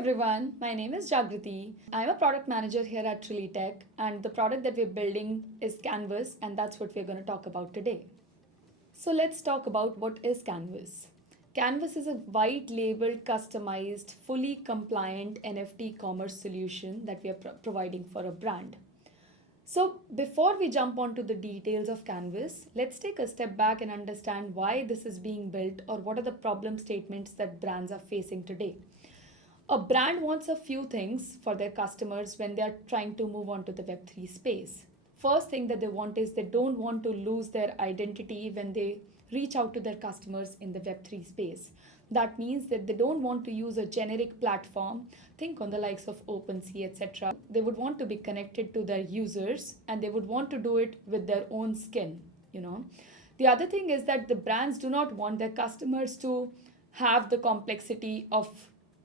everyone, my name is Jagriti. I'm a product manager here at TriliTech, and the product that we're building is Kanvas, and that's what we're going to talk about today. So let's talk about what is Kanvas. Canvas is a white labeled, customized, fully compliant NFT commerce solution that we are providing for a brand. So, before we jump onto the details of Canvas, let's take a step back and understand why this is being built or what are the problem statements that brands are facing today. A brand wants a few things for their customers when they are trying to move on to the Web3 space. First thing that they want is they don't want to lose their identity when they reach out to their customers in the Web3 space. That means that they don't want to use a generic platform, think on the likes of OpenSea, etc. They would want to be connected to their users and they would want to do it with their own skin. The other thing is that the brands do not want their customers to have the complexity of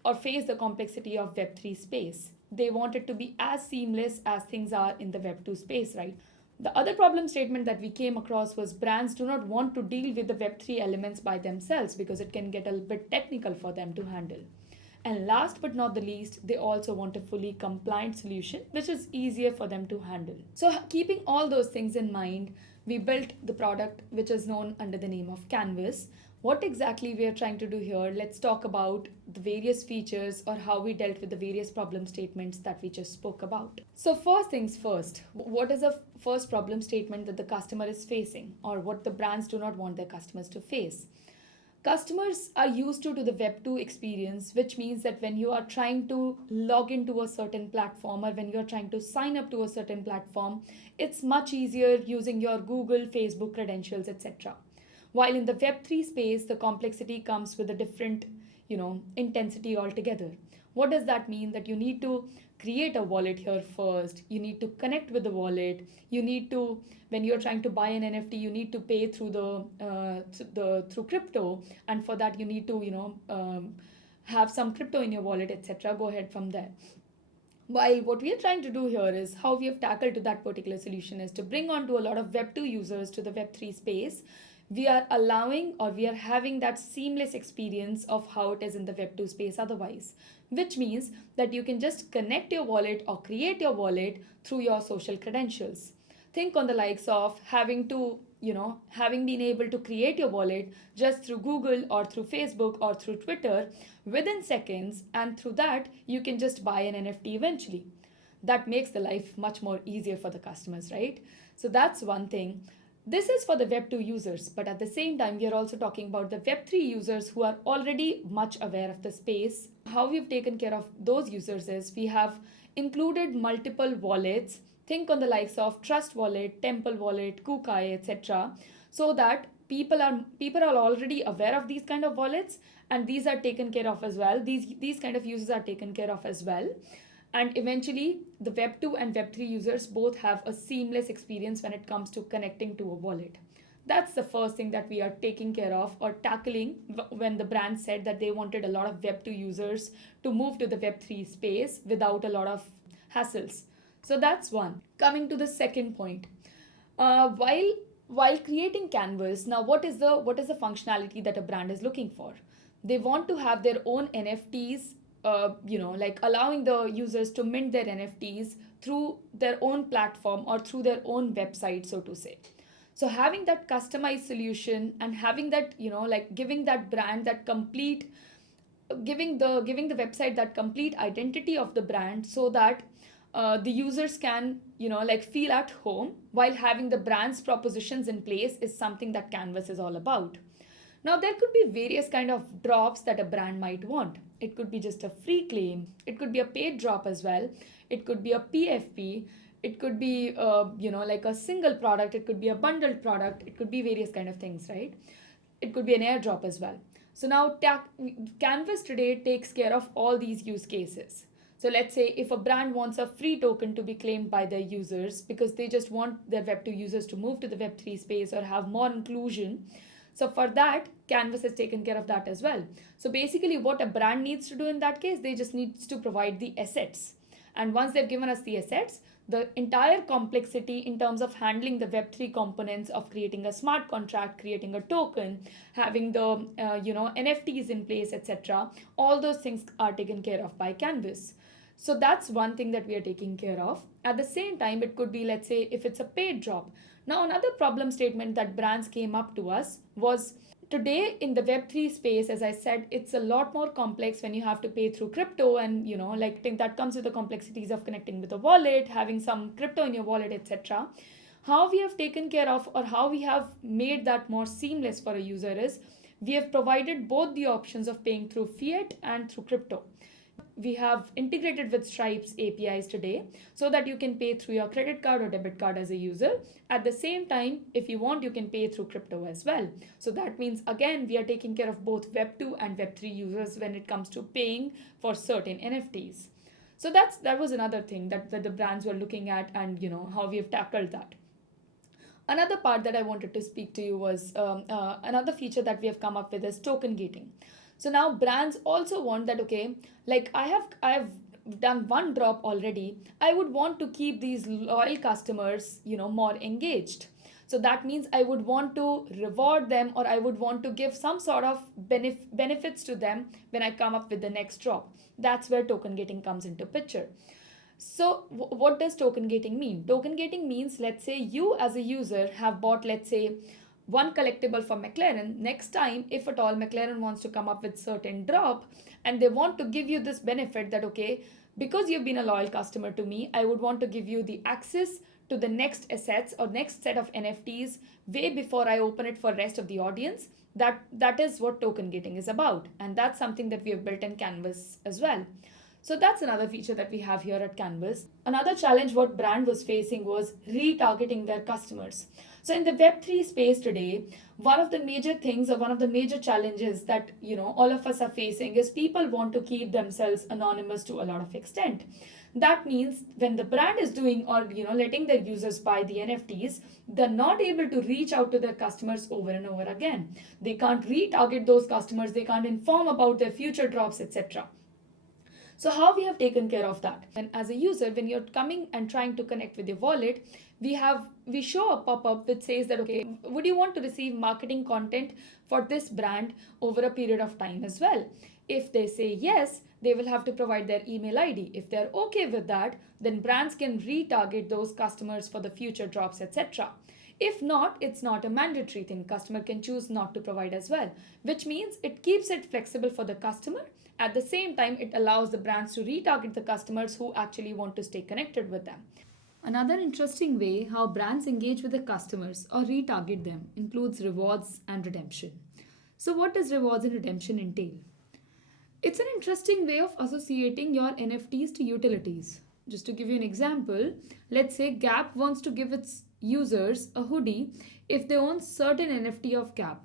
or face the complexity of Web3 space. They want it to be as seamless as things are in the Web2 space, right? The other problem statement that we came across was brands do not want to deal with the Web3 elements by themselves because it can get a bit technical for them to handle. And last but not the least, they also want a fully compliant solution, which is easier for them to handle. So, keeping all those things in mind, we built the product which is known under the name of Canvas. What exactly we are trying to do here, let's talk about the various features or how we dealt with the various problem statements that we just spoke about. So first things first, what is the first problem statement that the customer is facing or what the brands do not want their customers to face? Customers are used to the Web2 experience, which means that when you are trying to log into a certain platform or when you are trying to sign up to a certain platform, it's much easier using your Google, Facebook credentials, etc. While in the Web3 space, the complexity comes with a different, intensity altogether. What does that mean? That you need to create a wallet here first. You need to connect with the wallet. You need to, when you're trying to buy an NFT, you need to pay through through crypto, and for that you need to, have some crypto in your wallet, etc. Go ahead from there. While what we are trying to do here is how we have tackled to that particular solution is to bring on to a lot of Web2 users to the Web3 space. We are allowing or we are having that seamless experience of how it is in the Web2 space otherwise, which means that you can just connect your wallet or create your wallet through your social credentials. Think on the likes of having been able to create your wallet just through Google or through Facebook or through Twitter within seconds, and through that you can just buy an NFT eventually. That makes the life much more easier for the customers, right? So that's one thing. This is for the Web2 users, but at the same time, we are also talking about the Web3 users who are already much aware of the space. How we've taken care of those users is we have included multiple wallets. Think on the likes of Trust Wallet, Temple Wallet, Kukai, etc. So that people are already aware of these kind of wallets, and these are taken care of as well. These kind of users are taken care of as well. And eventually, the Web2 and Web3 users both have a seamless experience when it comes to connecting to a wallet. That's the first thing that we are taking care of or tackling when the brand said that they wanted a lot of Web2 users to move to the Web3 space without a lot of hassles. So that's one. Coming to the second point. While creating Canvas, now what is the functionality that a brand is looking for? They want to have their own NFTs, like allowing the users to mint their NFTs through their own platform or through their own website, so to say. So having that customized solution and having that, like giving that brand that complete, giving the website that complete identity of the brand so that the users can, feel at home while having the brand's propositions in place is something that Canvas is all about. Now, there could be various kind of drops that a brand might want. It could be just a free claim. It could be a paid drop as well. It could be a PFP. It could be, like a single product. It could be a bundled product. It could be various kind of things, right? It could be an airdrop as well. So now Canvas today takes care of all these use cases. So let's say if a brand wants a free token to be claimed by their users because they just want their Web2 users to move to the Web3 space or have more inclusion. So for that, Canvas has taken care of that as well. So basically what a brand needs to do in that case, they just needs to provide the assets. And once they've given us the assets, the entire complexity in terms of handling the Web3 components of creating a smart contract, creating a token, having the NFTs in place, etc. All those things are taken care of by Canvas. So that's one thing that we are taking care of. At the same time, it could be, let's say, if it's a paid drop. Now, another problem statement that brands came up to us was, today in the Web3 space, as I said, it's a lot more complex when you have to pay through crypto, and I think that comes with the complexities of connecting with a wallet, having some crypto in your wallet, etc. How we have taken care of, or how we have made that more seamless for a user, is we have provided both the options of paying through fiat and through crypto. We have integrated with Stripe's APIs today so that you can pay through your credit card or debit card as a user. At the same time, if you want, you can pay through crypto as well. So that means, again, we are taking care of both Web2 and Web3 users when it comes to paying for certain NFTs. So that was another thing that the brands were looking at, and how we have tackled that. Another part that I wanted to speak to you was another feature that we have come up with is token gating. So now brands also want that, okay, like I have done one drop already. I would want to keep these loyal customers, more engaged. So that means I would want to reward them, or I would want to give some sort of benefits to them when I come up with the next drop. That's where token gating comes into picture. So what does token gating mean? Token gating means, let's say you as a user have bought, let's say, one collectible for McLaren. Next time, if at all McLaren wants to come up with certain drop and they want to give you this benefit that, okay, because you've been a loyal customer to me, I would want to give you the access to the next assets or next set of NFTs way before I open it for rest of the audience. That is what token gating is about. And that's something that we have built in Canvas as well. So that's another feature that we have here at Canvas. Another challenge what brand was facing was retargeting their customers. So in the Web3 space today, one of the major things, or one of the major challenges that all of us are facing, is people want to keep themselves anonymous to a lot of extent. That means when the brand is doing, or letting their users buy the NFTs, they're not able to reach out to their customers over and over again. They can't retarget those customers, they can't inform about their future drops, etc. So how we have taken care of that? And as a user, when you're coming and trying to connect with your wallet, we show a pop-up which says that, okay, would you want to receive marketing content for this brand over a period of time as well? If they say yes, they will have to provide their email ID. If they're okay with that, then brands can retarget those customers for the future drops, etc. If not, it's not a mandatory thing. Customer can choose not to provide as well, which means it keeps it flexible for the customer. At the same time, it allows the brands to retarget the customers who actually want to stay connected with them. Another interesting way how brands engage with the customers or retarget them includes rewards and redemption. So what does rewards and redemption entail? It's an interesting way of associating your NFTs to utilities. Just to give you an example, let's say Gap wants to give its users a hoodie if they own certain NFT of Gap.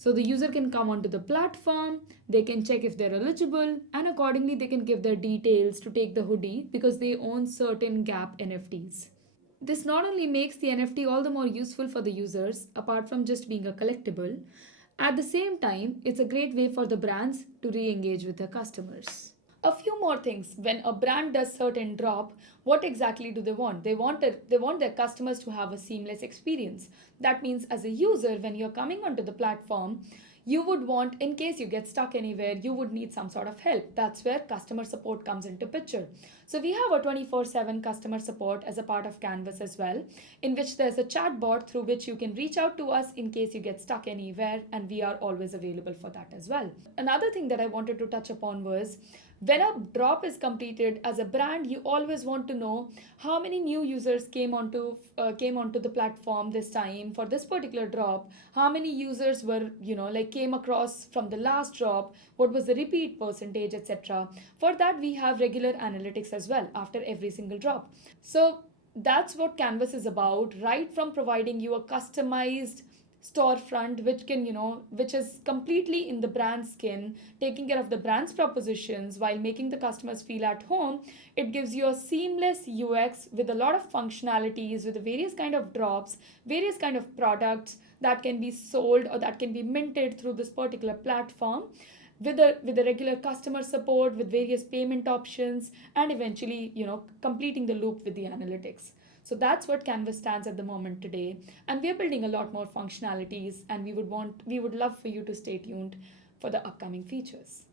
So the user can come onto the platform, they can check if they're eligible, and accordingly they can give their details to take the hoodie because they own certain Gap NFTs. This not only makes the NFT all the more useful for the users, apart from just being a collectible, at the same time, it's a great way for the brands to re-engage with their customers. A few more things. When a brand does certain drop, what exactly do they want? They want their customers to have a seamless experience. That means as a user, when you're coming onto the platform, you would want, in case you get stuck anywhere, you would need some sort of help. That's where customer support comes into picture. So we have a 24/7 customer support as a part of Canvas as well, in which there's a chat bot through which you can reach out to us in case you get stuck anywhere, and we are always available for that as well. Another thing that I wanted to touch upon was, when a drop is completed, as a brand, you always want to know how many new users came onto the platform this time for this particular drop. How many users were came across from the last drop? What was the repeat percentage, etc. For that, we have regular analytics as well after every single drop. So that's what Canvas is about, right from providing you a customized storefront which is completely in the brand's skin, taking care of the brand's propositions while making the customers feel at home. It gives you a seamless UX with a lot of functionalities, with various kind of drops, various kind of products that can be sold or that can be minted through this particular platform. with a regular customer support, with various payment options, and eventually, completing the loop with the analytics. So that's what Canvas stands at the moment today, and we are building a lot more functionalities, and we would love for you to stay tuned for the upcoming features.